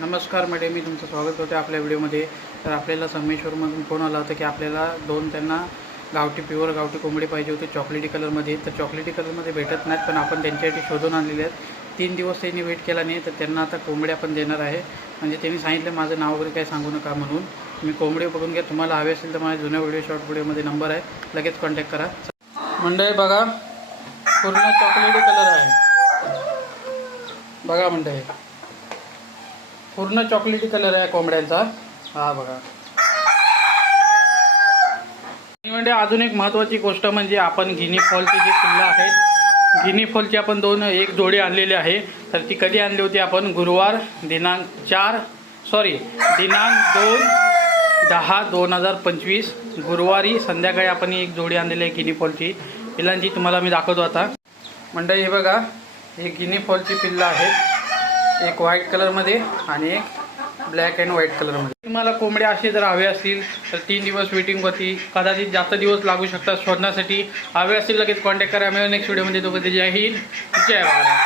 नमस्कार मॅडम, मी तुमचं स्वागत करते आपल्या व्हिडिओमध्ये. तर आपल्याला संगमेश्वरमधून फोन आला होता की आपल्याला त्यांना गावठी प्युअर गावठी कोंबडी पाहिजे होती चॉकलेटी कलरमध्ये. तर चॉकलेटी कलरमध्ये भेटत नाहीत, पण आपण त्यांच्यासाठी शोधून आणलेले आहेत. 3 दिवस त्यांनी वेट केला नाही, तर त्यांना आता कोंबड्या आपण देणार आहे. म्हणजे त्यांनी सांगितलं माझं नाव वगैरे काही सांगू नका म्हणून. मी कोंबडी बघून घ्या, तुम्हाला हवे असेल तर माझ्या जुन्या व्हिडिओ शॉर्ट व्हिडिओमध्ये नंबर आहे, लगेच कॉन्टॅक्ट करा. मंडळी बघा, पूर्ण चॉकलेटी कलर आहे. बघा मंडळी, पूर्ण चॉकलेटी कलर आहे कोंबड्यांचा. हा बघा. म्हणजे अजून एक महत्त्वाची गोष्ट म्हणजे आपण गिनी फॉलची जी पिल्लं आहेत, गिनी फॉलची आपण एक जोडी आणलेली आहे. तर ती कधी आणली होती आपण? गुरुवार दिनांक 2/10/2025 गुरुवारी संध्याकाळी आपण एक जोडी आणलेली आहे गिनी फॉलची पिल्लांची. तुम्हाला मी दाखवतो आता. मंडळी हे बघा, हे गिनी फॉलची पिल्लं आहेत, एक व्हाईट कलरमध्ये आणि एक ब्लॅक अँड व्हाईट कलरमध्ये. तुम्हाला कोंबड्या असे जर हवे असतील तर 3 दिवस वेटिंग होती, कदाचित जास्त दिवस लागू शकतात शोधण्यासाठी. हवे असतील लगेच कॉन्टॅक्ट करा. मिळून नेक्स्ट व्हिडिओमध्ये. जय हिंद, जय भारत.